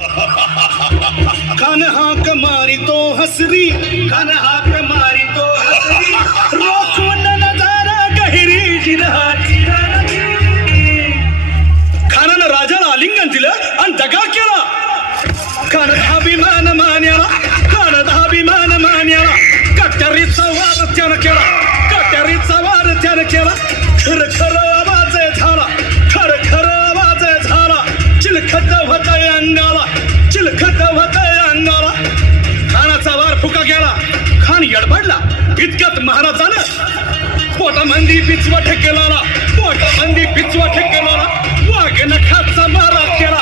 कान हाक मारी तो हसरी, कान हाक मारी तो हसरी, रोखून नजारा गहिरी जिरहाची खानानं राजाला आलिंगन दिलं आणि दगा केला. खानात अभिमान मान्याला, खानात अभिमान मान्याला, कट्यारीचा वाद त्यानं केला, कट्यारीचा वाद त्यानं केला. खर खर आवाज झाला, खर खर आवाज झाला, चिलखत होतय अंगाला, चिलखत होतय अंगाला. खानाचा वार फुका गेला, खान यडबडला. इतक्यात महाराजानं पोटामंदी पिचवा ठेकेला, पोटामंदी पिचवा ठेकेला, वाघ नखाचा मारा केला.